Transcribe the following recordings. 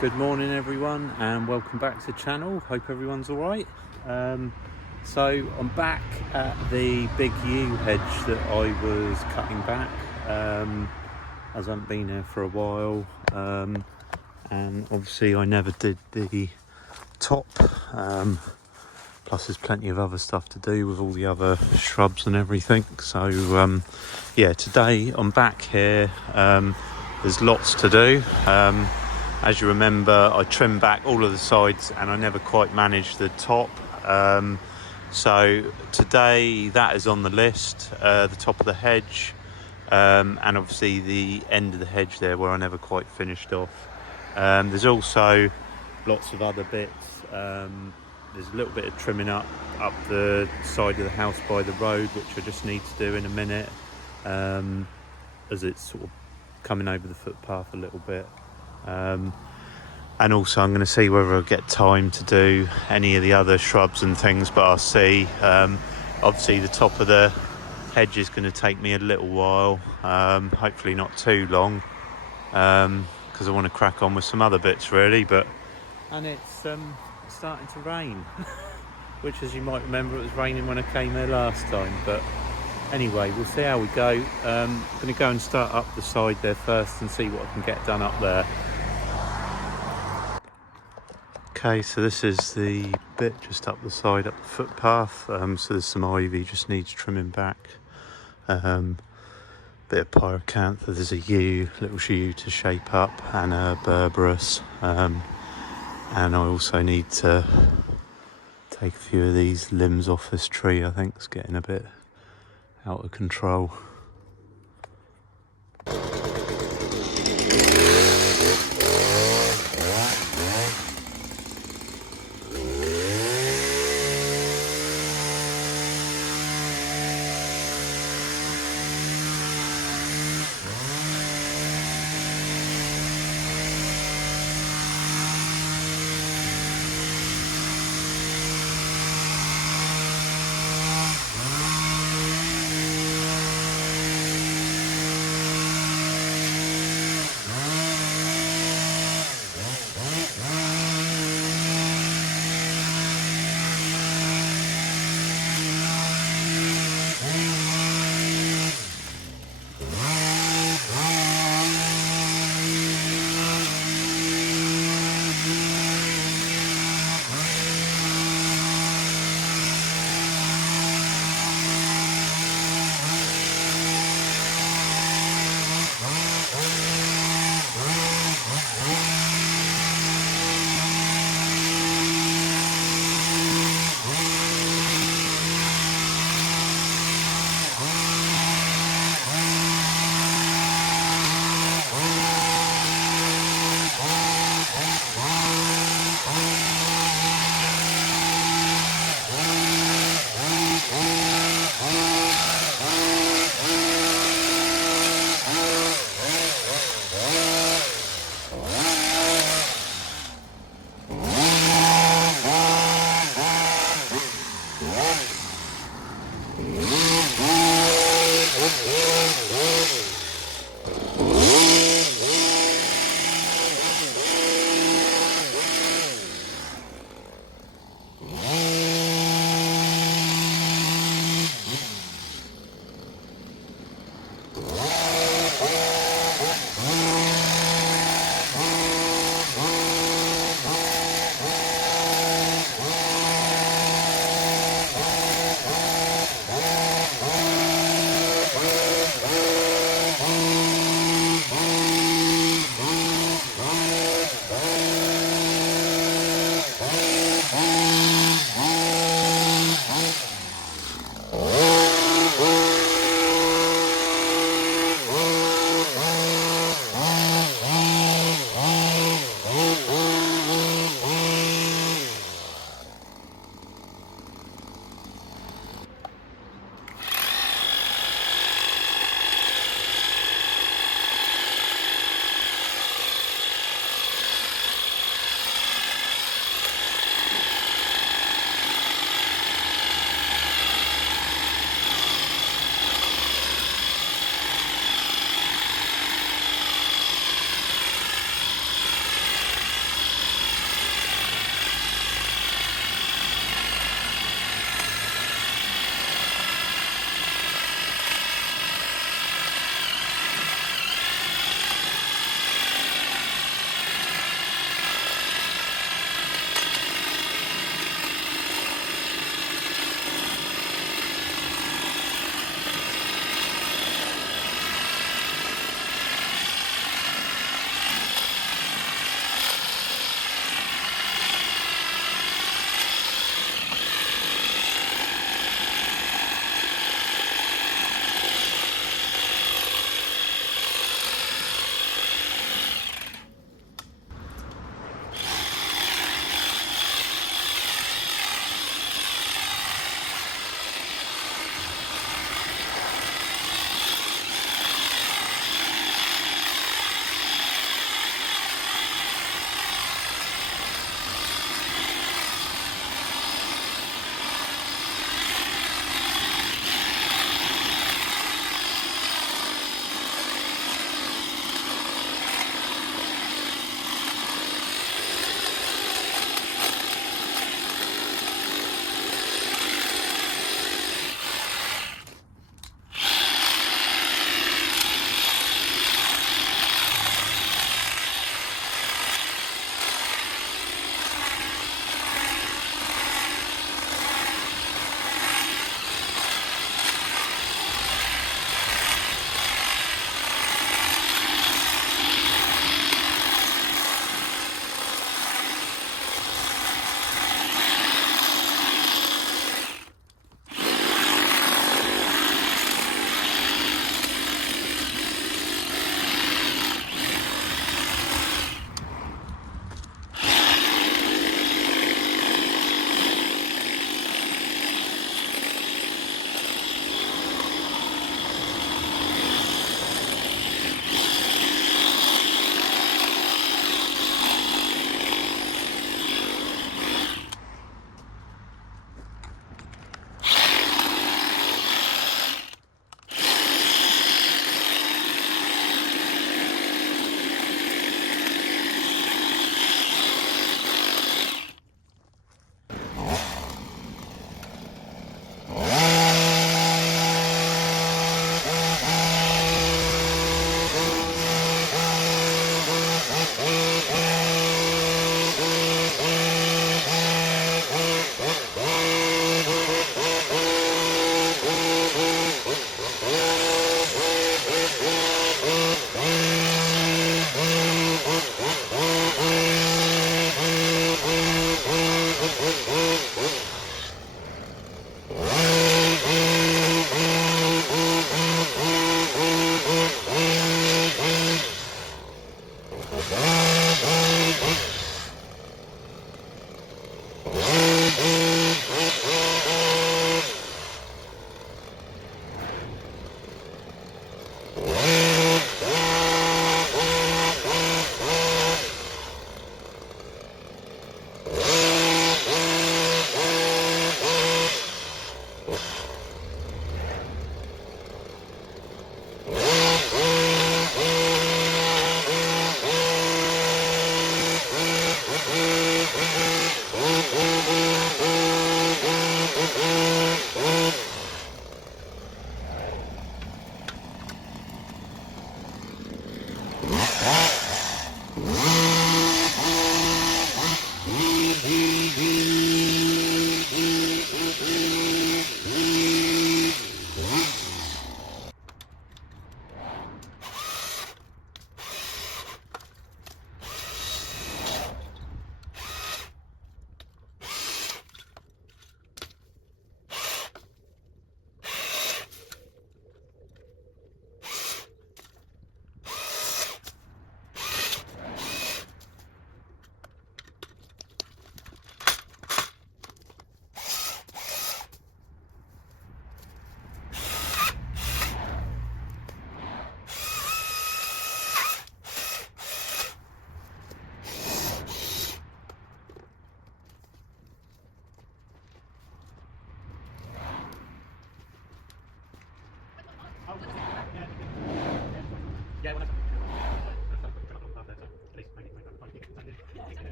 Good morning everyone and welcome back to the channel. Hope everyone's alright. So I'm back at the big yew hedge that I was cutting back as I haven't been there for a while, and obviously I never did the top, plus there's plenty of other stuff to do with all the other shrubs and everything. So yeah, today I'm back here. There's lots to do. As you remember, I trimmed back all of the sides and I never quite managed the top. So today that is on the list, the top of the hedge, and obviously the end of the hedge there where I never quite finished off. There's also lots of other bits. There's a little bit of trimming up the side of the house by the road, which I just need to do in a minute, as it's sort of coming over the footpath a little bit. And also I'm going to see whether I get time to do any of the other shrubs and things, but I'll see. Obviously the top of the hedge is going to take me a little while, hopefully not too long, because I want to crack on with some other bits really. And it's starting to rain, which, as you might remember, it was raining when I came here last time. But anyway, we'll see how we go. I'm going to go and start up the side there first and see what I can get done up there. Okay, so this is the bit just up the side, up the footpath. So there's some ivy, just needs trimming back. Bit of pyracantha, there's a yew, little yew to shape up, and a berberis. And I also need to take a few of these limbs off this tree. I think it's getting a bit out of control.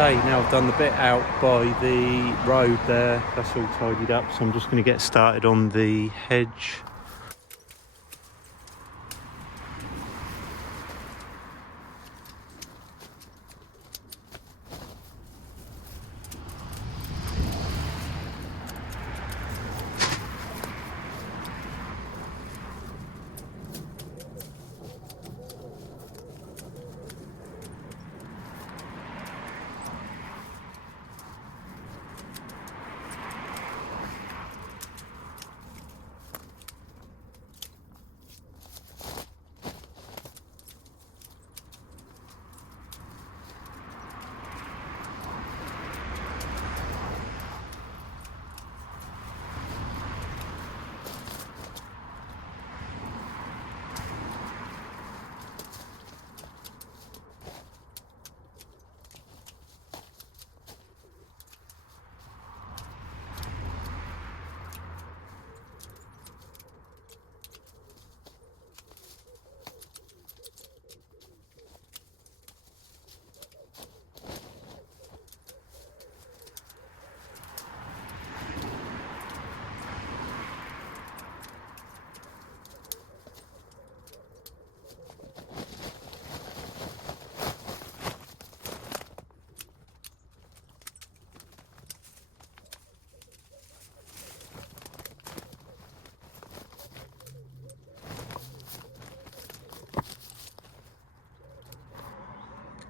Okay, now I've done the bit out by the road there, that's all tidied up, so I'm just going to get started on the hedge.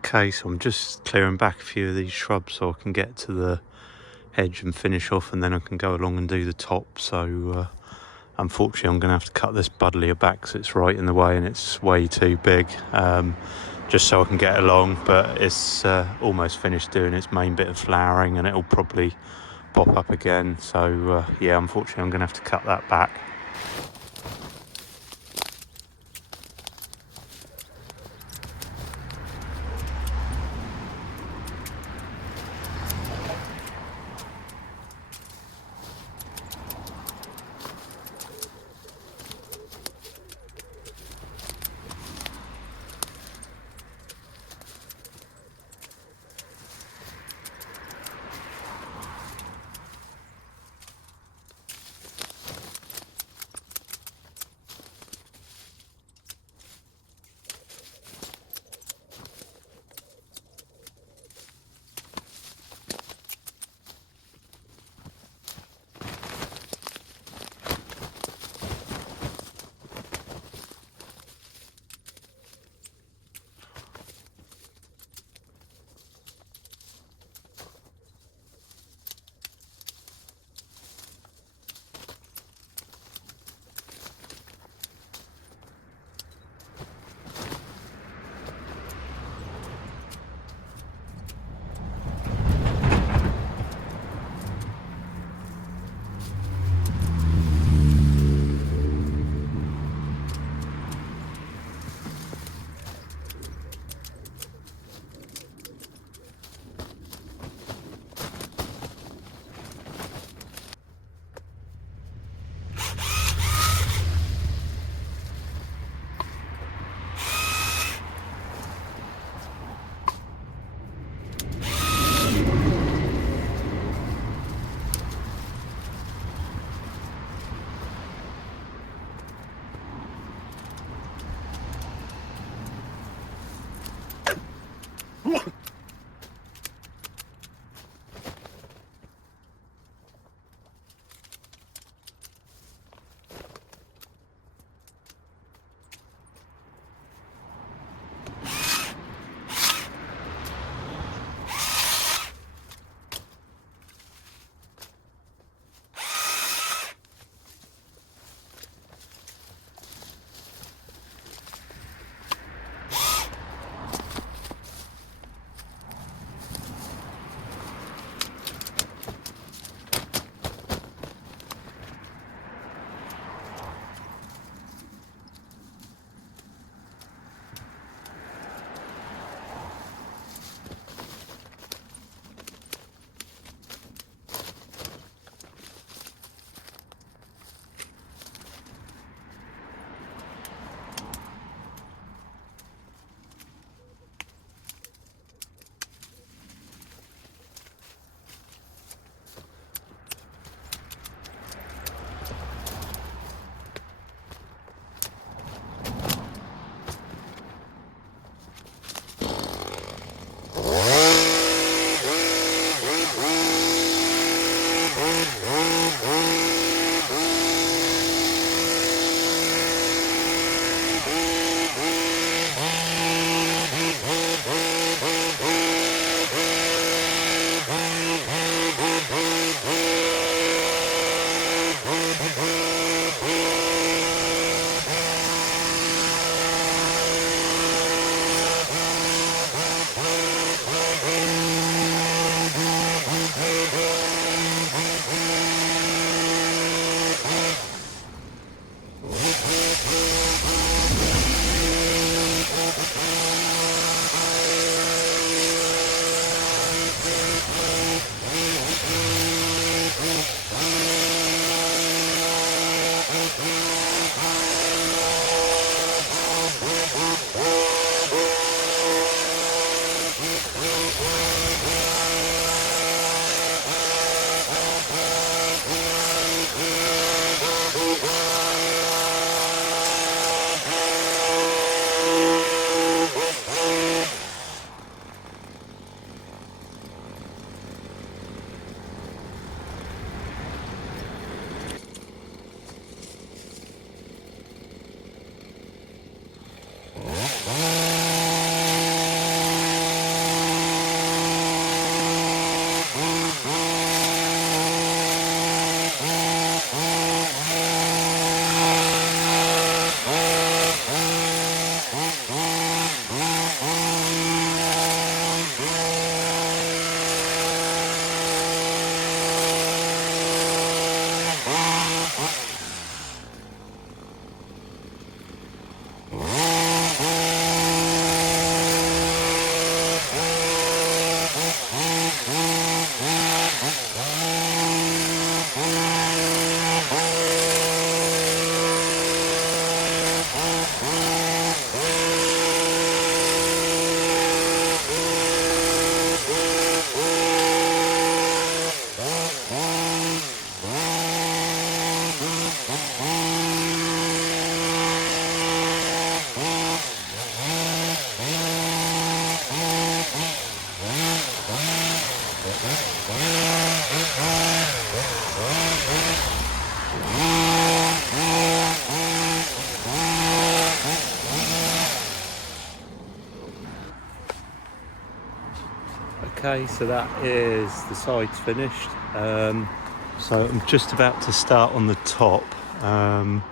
Okay, so I'm just clearing back a few of these shrubs so I can get to the hedge and finish off, and then I can go along and do the top. So unfortunately I'm going to have to cut this buddleia back because it's right in the way and it's way too big, just so I can get along. But it's almost finished doing its main bit of flowering and it'll probably pop up again. So yeah, unfortunately I'm going to have to cut that back. Okay, so that is the sides finished. So I'm just about to start on the top, and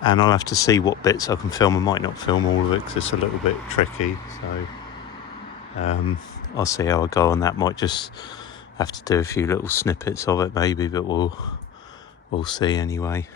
I'll have to see what bits I can film. I might not film all of it because it's a little bit tricky. So I'll see how I go on that. Might just have to do a few little snippets of it maybe, but we'll see anyway.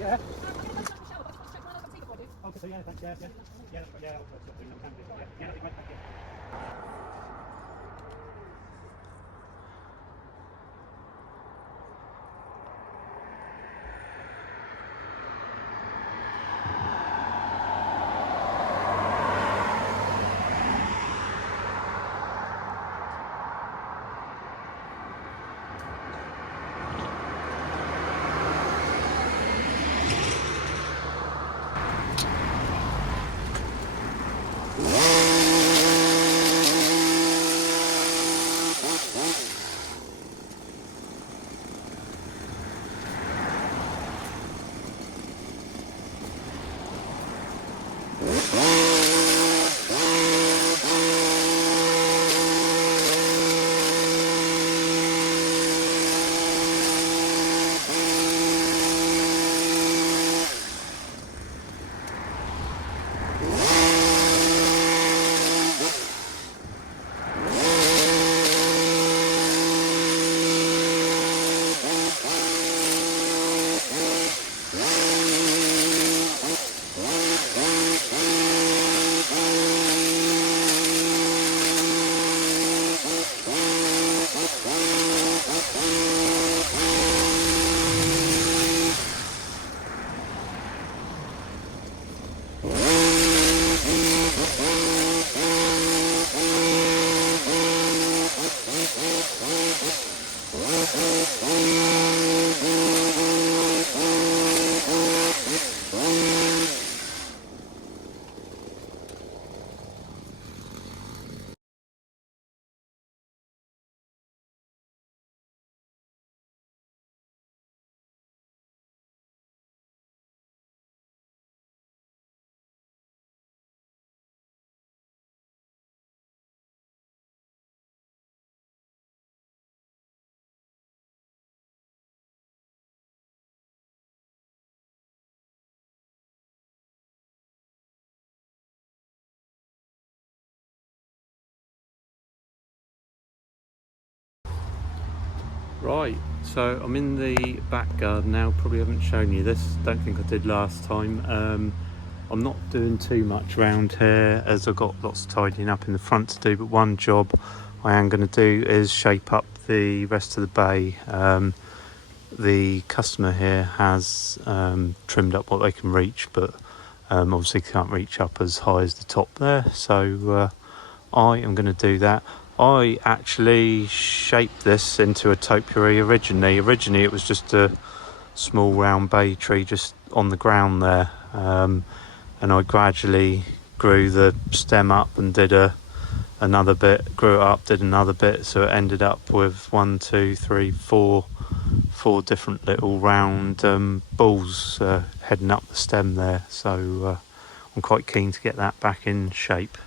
Yeah. Okay, so yeah, thanks, yeah. Yeah, that's right, yeah, I'll stop doing that, yeah, that'd be great, thank you. Right, so I'm in the back garden now. Probably haven't shown you this, don't think I did last time. I'm not doing too much around here as I've got lots of tidying up in the front to do, but one job I am going to do is shape up the rest of the bay. the customer here has trimmed up what they can reach, but obviously can't reach up as high as the top there, so I am going to do that. I actually shaped this into a topiary originally. It was just a small round bay tree just on the ground there, and I gradually grew the stem up and did another bit, grew it up, did another bit, so it ended up with 1, 2, 3, 4 different little round balls heading up the stem there, so I'm quite keen to get that back in shape.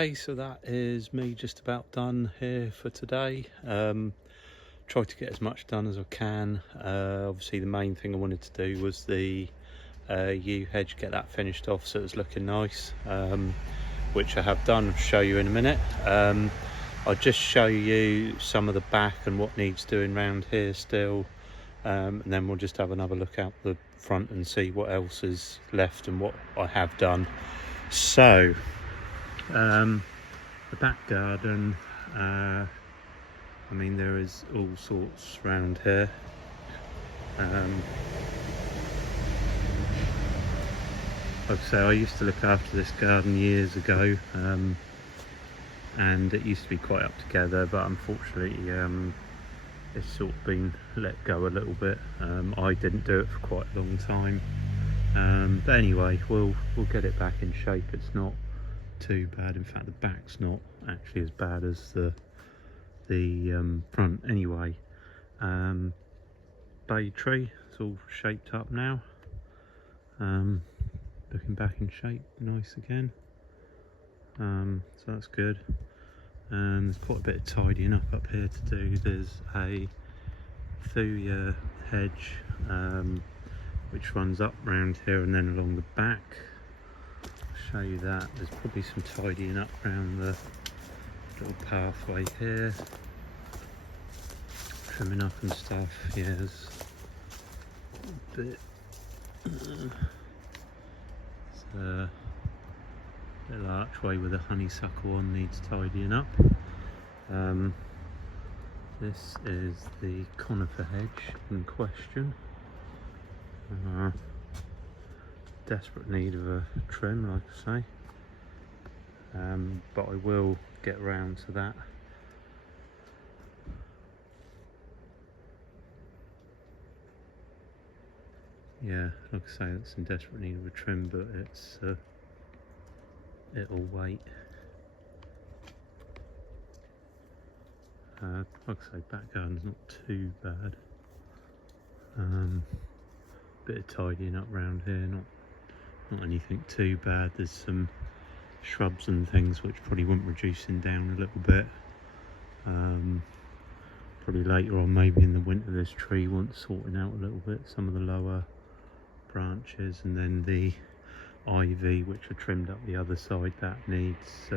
Okay, so that is me just about done here for today. Tried to get as much done as I can. Obviously the main thing I wanted to do was the yew hedge, get that finished off so it was looking nice, which I have done. I'll show you in a minute. I'll just show you some of the back and what needs doing around here still, and then we'll just have another look out the front and see what else is left and what I have done. So the back garden, I mean, there is all sorts around here. Like I say, I used to look after this garden years ago, and it used to be quite up together, but unfortunately it's sort of been let go a little bit. I didn't do it for quite a long time, but anyway, we'll get it back in shape. It's not too bad. In fact, the back's not actually as bad as the front. Anyway, bay tree, it's all shaped up now, looking back in shape, nice again. So that's good. And there's quite a bit of tidying up here to do. There's a thuya hedge which runs up round here and then along the back. I'll show you that. There's probably some tidying up around the little pathway here, trimming up and stuff. Yeah, there's a bit. It's a little archway with a honeysuckle on, needs tidying up. This is the conifer hedge in question. Desperate need of a trim, like I say, but I will get around to that. Yeah, like I say, it's in desperate need of a trim, but it's it'll wait. Like I say, back garden's not too bad. Bit of tidying up around here, not anything too bad. There's some shrubs and things which probably want reducing down a little bit. Probably later on, maybe in the winter, this tree wants sorting out a little bit, some of the lower branches, and then the ivy which I trimmed up the other side, that needs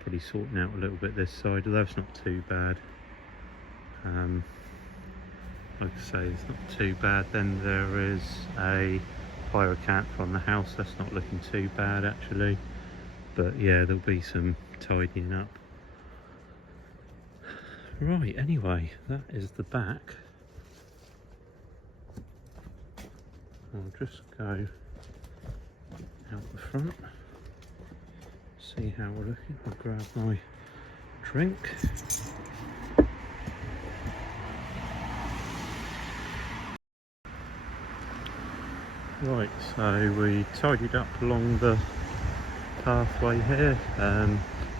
probably sorting out a little bit this side, although it's not too bad. Like I say, it's not too bad. Then there is a pyracantha on the house, that's not looking too bad actually, but yeah, there'll be some tidying up. Right, anyway, that is the back. I'll just go out the front, see how we're looking. I'll grab my drink. Right, so we tidied up along the pathway here.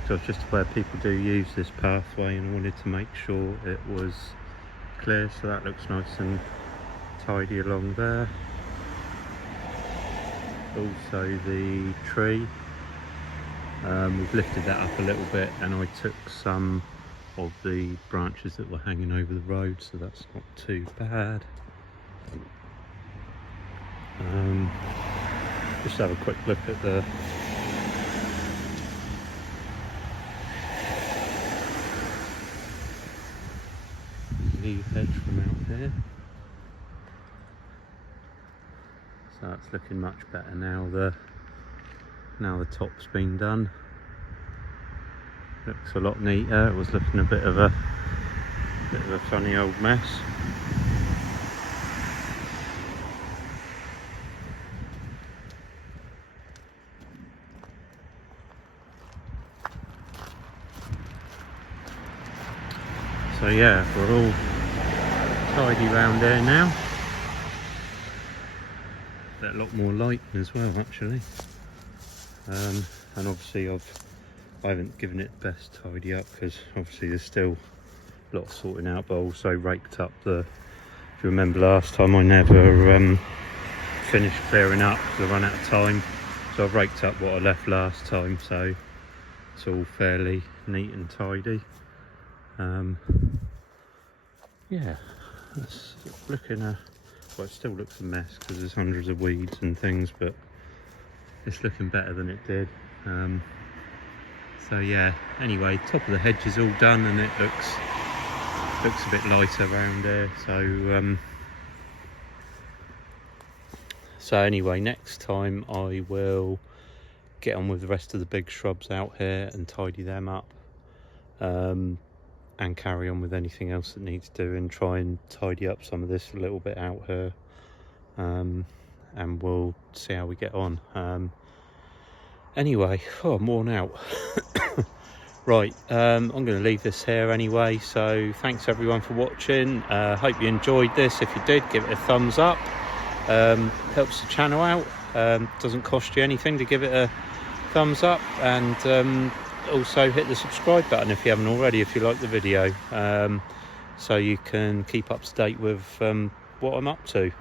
So it's just where people do use this pathway, and I wanted to make sure it was clear, so that looks nice and tidy along there. Also the tree, we've lifted that up a little bit, and I took some of the branches that were hanging over the road, so that's not too bad. Just have a quick look at the yew hedge from out here. So it's looking much better now. The top's been done. Looks a lot neater. It was looking a bit of a funny old mess. So yeah, we're all tidy round there now. A lot more light as well, actually. And obviously I haven't given it the best tidy up, because obviously there's still a lot of sorting out, but I also raked up the, if you remember last time, I never finished clearing up because I ran out of time, so I've raked up what I left last time, so it's all fairly neat and tidy. Yeah, it's looking well, it still looks a mess because there's hundreds of weeds and things, but it's looking better than it did. So yeah, anyway, top of the hedge is all done, and it looks a bit lighter around here. So anyway, next time I will get on with the rest of the big shrubs out here and tidy them up, and carry on with anything else that needs doing. Try and tidy up some of this a little bit out here, and we'll see how we get on. Anyway, I'm worn out. Right, I'm going to leave this here anyway, so thanks everyone for watching. Hope you enjoyed this. If you did, give it a thumbs up. Helps the channel out. Doesn't cost you anything to give it a thumbs up, and also hit the subscribe button if you haven't already, if you like the video, so you can keep up to date with what I'm up to.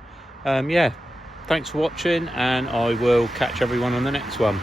Yeah, thanks for watching, and I will catch everyone on the next one.